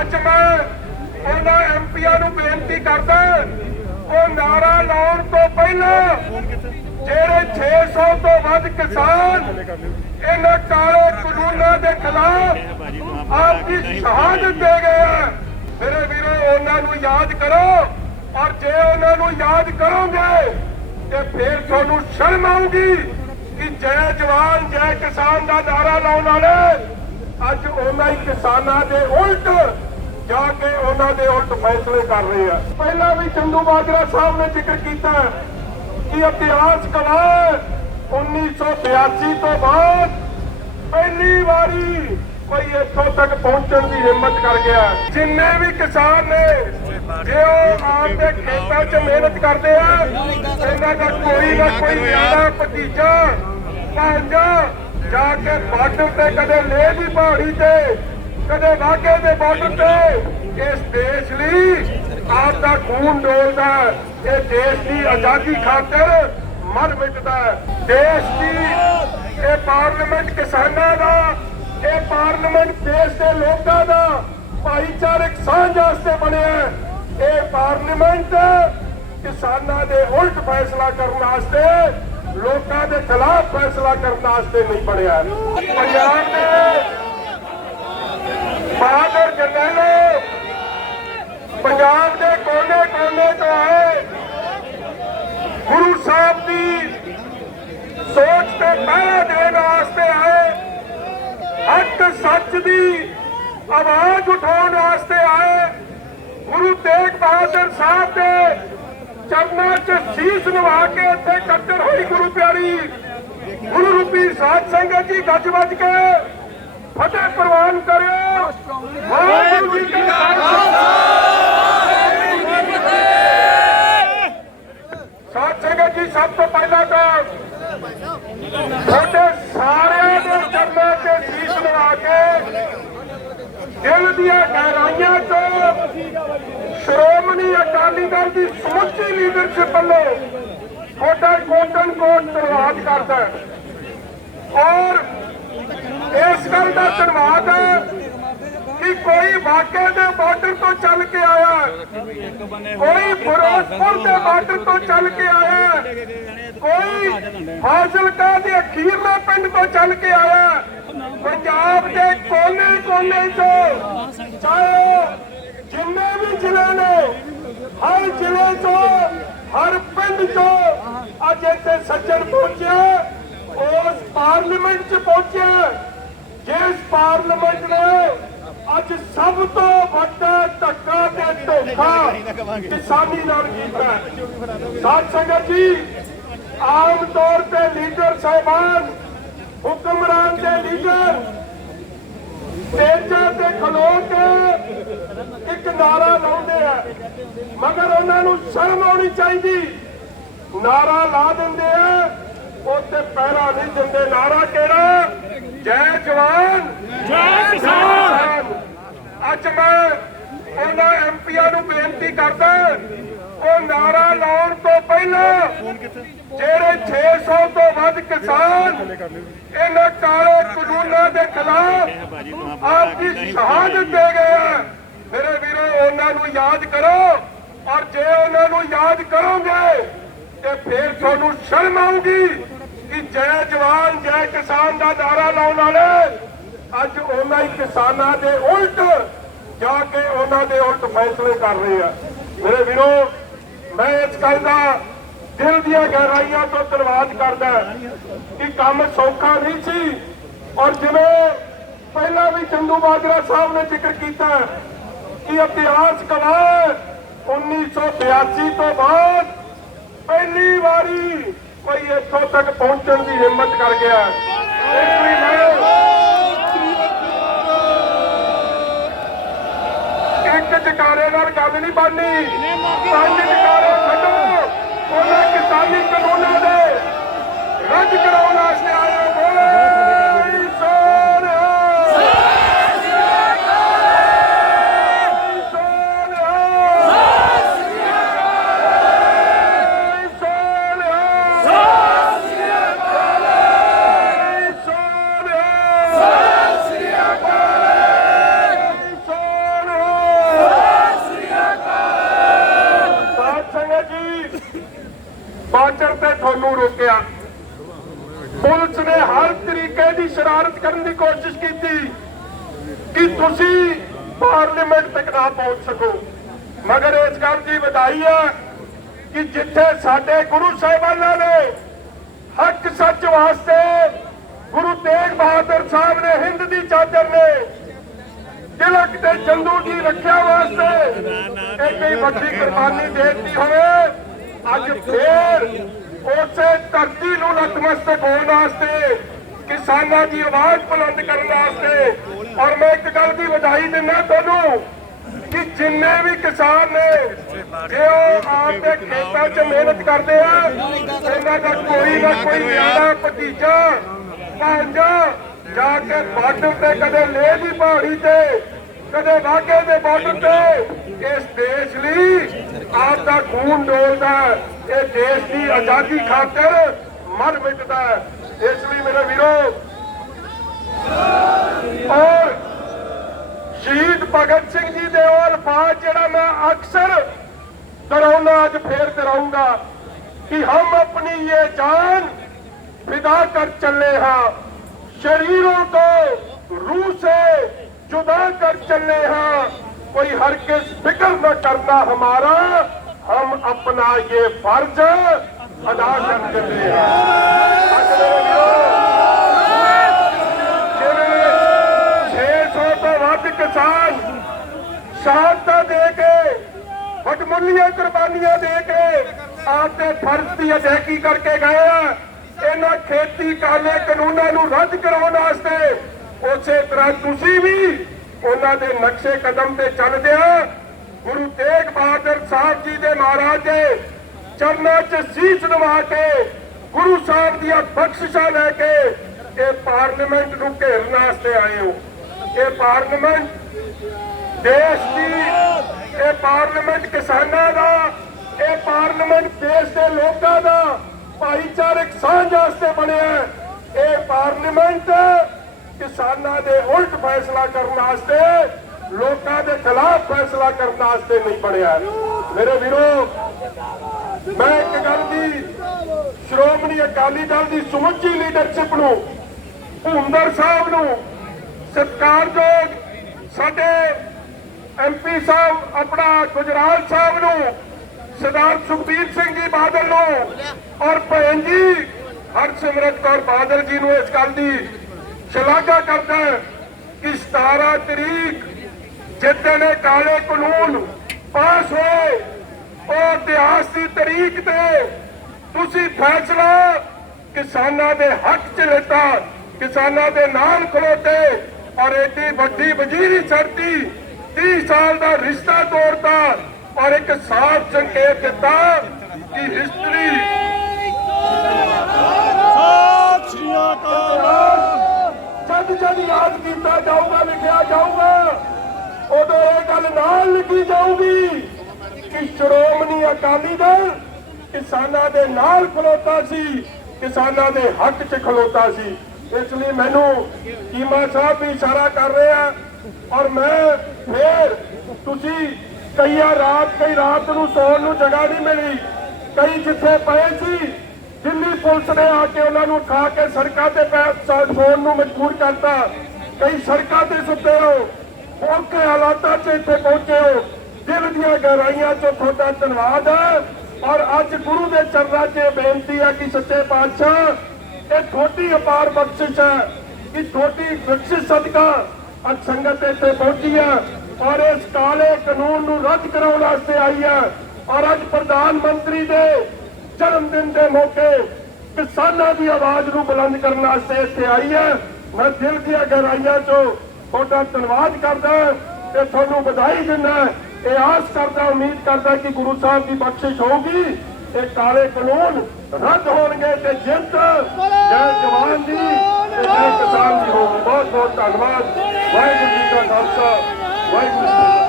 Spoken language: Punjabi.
ਅੱਜ ਮੈਂ ਉਹਨਾਂ ਐਮਪੀਆਂ ਨੂੰ ਬੇਨਤੀ ਕਰਦਾ, ਉਹ ਨਾਰਾ ਲਾਉਣ ਤੋਂ ਪਹਿਲਾਂ ਜਿਹੜੇ 600 ਤੋਂ ਵੱਧ ਕਿਸਾਨ ਇਹਨਾਂ ਕਾਲੇ ਕਾਨੂੰਨਾਂ ਦੇ ਖਿਲਾਫ ਆਪਣੀ ਸ਼ਹਾਦਤ ਦੇ ਗਏ ਆ, ਮੇਰੇ ਵੀਰੋ ਉਹਨਾਂ ਨੂੰ ਯਾਦ ਕਰੋ। ਔਰ ਜੇ ਉਹਨਾਂ ਨੂੰ ਯਾਦ ਕਰੋਗੇ ਤੇ ਫਿਰ ਤੁਹਾਨੂੰ ਸ਼ਰਮ ਆਊਗੀ ਕਿ ਜੈ ਜਵਾਨ ਜੈ ਕਿਸਾਨ ਦਾ ਨਾਰਾ ਲਾਉਣ ਵਾਲੇ ਅੱਜ ਉਹਨਾਂ ਹੀ ਕਿਸਾਨਾਂ ਦੇ ਉਲਟ ਜਾ ਕੇ ਉਹਨਾਂ ਦੇ ਉਲਟ ਫੈਸਲੇ ਕਰ ਰਹੇ ਆ। ਪਹਿਲਾਂ ਵੀ ਚੰਦੂ ਮਾਜਰਾ ਸਾਹਿਬ ਨੇ ਜ਼ਿਕਰ ਕੀਤਾ ਕਿ ਇਤਿਹਾਸ ਗਵਾਹ 1982 ਤੋਂ ਬਾਅਦ ਪਹਿਲੀ ਵਾਰੀ ਕੋਈ ਇੱਥੋਂ ਤੱਕ ਪਹੁੰਚਣ ਦੀ ਹਿੰਮਤ ਕਰ ਗਿਆ। ਜਿੰਨੇ ਵੀ ਕਿਸਾਨ ਨੇ ਜੇ ਉਹ ਆਪਦੇ ਖੇਤਾਂ 'ਚ ਮਿਹਨਤ ਕਰਦੇ ਆ, ਇਹਨਾਂ ਦਾ ਕੋਈ ਨਾ ਕੋਈ ਨਿਆਣਾ ਭਤੀਜਾ ਭਾਂਜਾ ਜਾ ਕੇ ਬਾਰਡਰ ਤੇ ਕਦੇ ਲੇਹ ਦੀ ਪਹਾੜੀ ਤੇ ਕਦੇ ਵਾਘੇ ਦੇ ਬਾਰਡਰ ਤੇ ਇਸ ਦੇਸ਼ ਲਈ ਆਪਦਾ ਖੂਨ ਡੋਲਦਾ। ਇਹ ਦੇਸ਼ ਦੀ ਆਜ਼ਾਦੀ ਖਾਤਰ ਮਰ ਮਿਟਦਾ। ਦੇਸ਼ ਦੀ ਇਹ ਪਾਰਲੀਮੈਂਟ ਕਿਸਾਨਾਂ ਦਾ, ਇਹ ਪਾਰਲੀਮੈਂਟ ਦੇਸ਼ ਦੇ ਲੋਕਾਂ ਦਾ ਭਾਈਚਾਰਕ ਸਾਂਝ ਵਾਸਤੇ ਬਣਿਆ। ਇਹ ਪਾਰਲੀਮੈਂਟ ਕਿਸਾਨਾਂ ਦੇ ਉਲਟ ਫੈਸਲਾ ਕਰਨ ਵਾਸਤੇ, ਲੋਕਾਂ ਦੇ ਖਿਲਾਫ ਫੈਸਲਾ ਕਰਨ ਵਾਸਤੇ ਨਹੀਂ ਬਣਿਆ। ਪੰਜਾਬ ਦੇ ਬਹਾਦਰ ਜਰਨੈਲ ਪੰਜਾਬ ਦੇ ਕੋਨੇ-ਕੋਨੇ ਤੋਂ ਆਏ, ਗੁਰੂ ਸਾਹਿਬ ਦੀ ਸੋਚ ਤੇ ਪਹਿਰਾ ਦੇਣ ਵਾਸਤੇ ਆਏ, ਹੱਕ ਸੱਚ ਦੀ ਆਵਾਜ਼ ਉਠਾਉਣ ਵਾਸਤੇ ਆਏ, ਗੁਰੂ ਤੇਗ ਬਹਾਦਰ ਸਾਹਿਬ ਦੇ ਚਰਨਾਂ 'ਚ ਸੀਸ ਨਿਵਾ ਕੇ ਇੱਥੇ ਕੱਟੜ ਹੋਈ ਗੁਰੂ ਪਿਆਰੀ ਗੁਰੂ ਰੂਪੀ ਸਾਧ ਸੰਗਤ ਜੀ ਗੱਜ ਵੱਜ ਕੇ ਫਤਿਹ ਪ੍ਰਵਾਨ ਕਰਿਓ। ਵਾਹਿਗੁਰੂ ਜੀ ਕਾ ਖਾਲਸਾ, ਸਾਧ ਸੰਗਤ ਜੀ ਸਭ ਤੋਂ ਪਹਿਲਾਂ ਤਾਂ ਤੁਹਾਡੇ ਸਾਰਿਆਂ ਦੇ ਚਰਨਾਂ 'ਤੇ ਸੀਸ ਨਿਵਾ ਕੇ ਦਿਲ ਦੀਆਂ ਗਹਿਰਾਈਆਂ ਤੋਂ ਸ਼੍ਰੋਮਣੀ ਅਕਾਲੀ ਦਲ ਦੀ ਸਮੁੱਚੀ ਲੀਡਰਸ਼ਿਪ ਵੱਲੋਂ ਤੁਹਾਡਾ ਕੋਟਨ ਕੋਟ ਧੰਨਵਾਦ ਕਰਦਾ ਔਰ ਇਸ ਗੱਲ ਦਾ ਧੰਨਵਾਦ ਹੈ ਕਿ ਕੋਈ ਵਾਕਿਆ ਦੇ ਬਾਰਡਰ ਤੋਂ ਚੱਲ ਕੇ ਆਇਆ, ਕੋਈ ਫਿਰੋਜ਼ਪੁਰ ਦੇ ਬਾਰਡਰ ਤੋਂ ਚੱਲ ਕੇ ਆਇਆ, ਕੋਈ ਫਾਜ਼ਿਲਕਾ ਦੇ ਅਖੀਰਲੇ ਪਿੰਡ ਤੋਂ ਚੱਲ ਕੇ ਆਇਆ। ਪੰਜਾਬ ਦੇ ਕੋਨੇ-ਕੋਨੇ ਤੋਂ ਚਾਹੇ ਜਿੰਨੇ ਵੀ ਜ਼ਿਲ੍ਹੇ ਨੇ, ਹਰ ਜ਼ਿਲ੍ਹੇ ਤੋਂ ਹਰ ਪਿੰਡ ਤੋਂ ਅੱਜ ਇੱਥੇ ਸੱਜਣ ਪਹੁੰਚਿਆ, ਉਸ ਪਾਰਲੀਮੈਂਟ 'ਚ ਪਹੁੰਚਿਆ ਜਿਸ ਪਾਰਲੀਮੈਂਟ ਨੇ ਅੱਜ ਸਭ ਤੋਂ ਵੱਡਾ ਧੱਕਾ ਤੇ ਧੋਖਾ ਕਿਸਾਨੀ ਨਾਲ ਕੀਤਾ। ਸਾਧ ਸੰਗਤ ਜੀ, ਆਮ ਤੌਰ ਤੇ ਲੀਡਰ ਸਾਹਿਬਾਨ, ਹੁਕਮਰਾਨ ਦੇ ਲੀਡਰ ਸਟੇਜਾਂ ਤੇ ਖਲੋ ਕੇ ਇੱਕ ਨਾਰਾ ਲਾਉਂਦੇ ਆ, ਮਗਰ ਉਹਨਾਂ ਨੂੰ ਸ਼ਰਮ ਆਉਣੀ ਚਾਹੀਦੀ। ਨਾਰਾ ਲਾ ਦਿੰਦੇ ਆ, ਉੱਥੇ ਪਹਿਰਾ ਨਹੀਂ ਦਿੰਦੇ। ਨਾਰਾ ਕਿਹੜਾ? ਜੈ ਜਵਾਨ ਜੈ ਕਿਸਾਨ। ਅੱਜ ਮੈਂ ਉਹਨਾਂ ਐਮਪੀਆਂ ਨੂੰ ਬੇਨਤੀ ਕਰਦਾ, ਉਹ ਨਾਰਾ ਲਾਉਣ ਤੋਂ ਪਹਿਲਾਂ ਜਿਹੜੇ 600 ਤੋਂ ਵੱਧ ਕਿਸਾਨ ਇਹਨਾਂ ਕਾਲੇ ਕਾਨੂੰਨਾਂ ਦੇ ਖਿਲਾਫ ਆਪਣੀ ਸ਼ਹਾਦਤ ਦੇ ਗਏ ਆ, ਮੇਰੇ ਵੀਰੋ ਉਹਨਾਂ ਨੂੰ ਯਾਦ ਕਰੋ। ਔਰ ਜੇ ਉਹਨਾਂ ਨੂੰ ਯਾਦ ਕਰੋਗੇ ਤੇ ਫਿਰ ਤੁਹਾਨੂੰ ਸ਼ਰਮ ਆਊਗੀ ਕਿ ਜੈ ਜਵਾਨ ਜੈ ਕਿਸਾਨ ਦਾ ਨਾਰਾ ਲਾਉਣ ਵਾਲੇ ਅੱਜ ਉਹਨਾਂ ਹੀ ਕਿਸਾਨਾਂ ਦੇ ਉਲਟ ਜਾ ਕੇ ਉਹਨਾਂ ਦੇ ਉਲਟ ਫੈਸਲੇ ਕਰ ਰਹੇ ਆ। ਮੇਰੇ ਵੀਰੋ, ਮੈਂ ਇਸ ਗੱਲ ਦਾ ਦਿਲ ਦੀਆਂ ਗਹਿਰਾਈਆਂ ਤੋਂ ਧੰਨਵਾਦ ਕਰਦਾ ਕਿ ਕੰਮ ਸੌਖਾ ਨਹੀਂ ਸੀ। ਔਰ ਜਿਵੇਂ ਪਹਿਲਾਂ ਵੀ ਚੰਦੂ ਮਾਜਰਾ ਸਾਹਿਬ ਨੇ ਜ਼ਿਕਰ ਕੀਤਾ ਕਿ ਇਤਿਹਾਸ ਗਵਾਹ 1982 ਤੋਂ ਬਾਅਦ ਪਹਿਲੀ ਵਾਰੀ ਕੋਈ ਇੱਥੋਂ ਤੱਕ ਪਹੁੰਚਣ ਦੀ ਹਿੰਮਤ ਕਰ ਗਿਆ। ਇਸ ਲਈ ਮੈਂ ਇੱਕ ਜਕਾਰੇ ਨਾਲ ਗੱਲ ਨਹੀਂ ਬਣਨੀ, 5 ਜਕਾਰੇ ਛੱਡੋ। ਉਹਨਾਂ ਕਿਸਾਨੀ ਕਾਨੂੰਨਾਂ ਦੇ ਰੱਦ ਕਰਾਉਣ ਵਾਸਤੇ ਆਏ ਬੋਲੇ ਪ੍ਰਚਾਰਿਤ ਕਰਨ ਦੀ ਕੋਸ਼ਿਸ਼ ਕੀਤੀ ਕਿ ਤੁਸੀਂ ਪਾਰਲੀਮੈਂਟ ਤੱਕ ਨਾ ਪਹੁੰਚ ਸਕੋ। ਮਗਰ ਇਸ ਗੱਲ ਦੀ ਵਧਾਈ ਹੈ ਕਿ ਜਿੱਥੇ ਸਾਡੇ ਗੁਰੂ ਸਾਹਿਬਾਨਾਂ ਨੇ ਹੱਕ ਸੱਚ ਵਾਸਤੇ ਗੁਰੂ ਤੇਗ ਬਹਾਦਰ ਸਾਹਿਬ ਨੇ ਹਿੰਦ ਦੀ ਚਾਦਰ ਨੇ ਤਿਲਕ ਤੇ ਚੰਦੂ ਦੀ ਰੱਖਿਆ ਵਾਸਤੇ ਐਡੀ ਵੱਡੀ ਕੁਰਬਾਨੀ ਦੇ ਦਿੱਤੀ ਹੋਵੇ, ਅੱਜ ਫੇਰ ਉਸੇ ਧਰਤੀ ਨੂੰ ਨਤਮਸਤਕ ਹੋਣ ਵਾਸਤੇ ਕਿਸਾਨਾਂ ਦੀ ਆਵਾਜ਼ ਬੁਲੰਦ ਕਰਨ ਵਾਸਤੇ। ਔਰ ਮੈਂ ਇੱਕ ਗੱਲ ਦੀ ਵਧਾਈ ਦਿੰਦਾ ਤੁਹਾਨੂੰ ਕਿ ਜਿੰਨੇ ਵੀ ਕਿਸਾਨ ਨੇ ਜੇ ਉਹ ਆਪਦੇ ਖੇਤਾਂ 'ਚ ਮਿਹਨਤ ਕਰਦੇ ਆ, ਇਹਨਾਂ ਦਾ ਕੋਈ ਨਾ ਕੋਈ ਨਿਆਣਾ ਭਤੀਜਾ ਭਾਂਜਾ ਜਾ ਕੇ ਬਾਰਡਰ ਤੇ ਕਦੇ ਲੇਹ ਦੀ ਪਹਾੜੀ ਤੇ ਕਦੇ ਵਾਘੇ ਦੇ ਬਾਰਡਰ ਤੇ ਇਸ ਦੇਸ਼ ਲਈ ਆਪ ਦਾ ਖੂਨ ਡੋਲਦਾ, ਇਹ ਦੇਸ਼ ਦੀ ਆਜ਼ਾਦੀ ਖਾਤਰ ਮਰ ਮਿਟਦਾ। ਇਸ ਲਈ ਮੇਰੇ ਵੀਰੋ, ਔਰ ਸ਼ਹੀਦ ਭਗਤ ਸਿੰਘ ਜੀ ਦੇ ਉਹ ਅਲਫਾਜ਼ ਜਿਹੜਾ ਮੈਂ ਅਕਸਰ ਦੁਹਰਾਉਣਾ ਅੱਜ ਫੇਰ ਦੁਹਰਾਊਂਗਾ कि हम अपनी ये जान फिदा कर चले हैं, शरीरों को रूह से जुदा कर चले हैं, कोई हरगिज़ फिक्र न करना हमारा, हम अपना ये फर्ज अदा कर चले हैं। 600 तो वध किसान शहादत दे के वडमुल्लियां कुर्बानियां दे के आपने फर्ज की अदायगी करके गए हैं। इन्हां खेती काले कानूनां नूं रद्द कराउण वास्ते उसे तरह तुसीं भी उन्हां दे नक्शे कदम ते चलदिआं गुरु तेग बहादुर साहब जी दे महाराज दे चरनां 'च सीस नवा के गुरु साहब दीआं बख्शिशां लैके ये पार्लीमेंट नूं घेरन वास्ते आए हो। ये पार्लीमेंट देश की, ये पार्लीमेंट किसानां दा, ये पार्लीमेंट देश के लोगों का भाईचारक सांझ वास्ते बनिया। ये पार्लीमेंट किसानां दे उल्ट फैसला करने वास्ते, लोगों के खिलाफ फैसला करने वास्ते नहीं बनिया। मेरे वीरो, मैं एक गल दी श्रोमणी अकाली दल की समुची लीडरशिप नूं, भूमदर साहब नूं, सत्कारयोग साडे MP साहब अपना गुजराल साहब नूं, सरदार सुखबीर सिंह जी बादल नूं और भैन जी हरसिमरत कौर बादल जी नूं इस गल दी शलाघा करदा है कि 17 तरीक जिद्दण काले कानून पास होए और इतिहास की तरीक ते तुसीं फैसला किसानां दे हक च लेता, किसानां दे नाल खलोते और एडी वड्डी वजीरी छड्डी 30 साल का रिश्ता तोड़ता और एक साफ संकेत दिता कि हिस्ट्री जब जब याद किया जाऊगा, लिखा जाऊगा, उदों यह गल नाल लिखी जाऊगी कि श्रोमणी अकाली दल किसानां दे नाल खलोता सी, किसानां दे हक च खलोता सी। इसलिए मैनू चीमा साहब भी इशारा कर रहे हैं और मैं फिर तुसी कई रात नूं सौण नूं जगह नहीं मिली, कई जिथे पए सी दिल्ली पुलिस ने आके उन्होंने उठा के सड़कों से सौण नूं मजबूर करता, कई सड़कों से सुते हो, औखे हालातों च इत्थे पहुंचे हो। दिल दीआं गहराइयां चों तुहाडा धन्नवाद है और अज गुरु के चरणों च बेनती है कि सच्चे पातशाह ये थोड़ी अपार बख्शिश है कि थोड़ी बख्शिश सदका अज संगत इत्थे पहुंची है और इस काले कानून नूं रद्द कराउण वास्ते आई है। और अज प्रधानमंत्री दे जन्मदिन के मौके किसानां दी आवाज़ नूं बुलंद करने वास्ते इत्थे आई है। मैं दिल दी गहराइयां चों तुहाडा धन्नवाद करदा ते तुहानूं बधाई दिंदा, ये आस करदा, उम्मीद करदा कि गुरु साहब की बख्शिश होगी, ये काले कानून रद्द होणगे ते जित जय जवान दी ते जय किसान दी होगी। बहुत बहुत धन्नवाद। वाहिगुरू जी का खालसा, वाहिगुरू जी।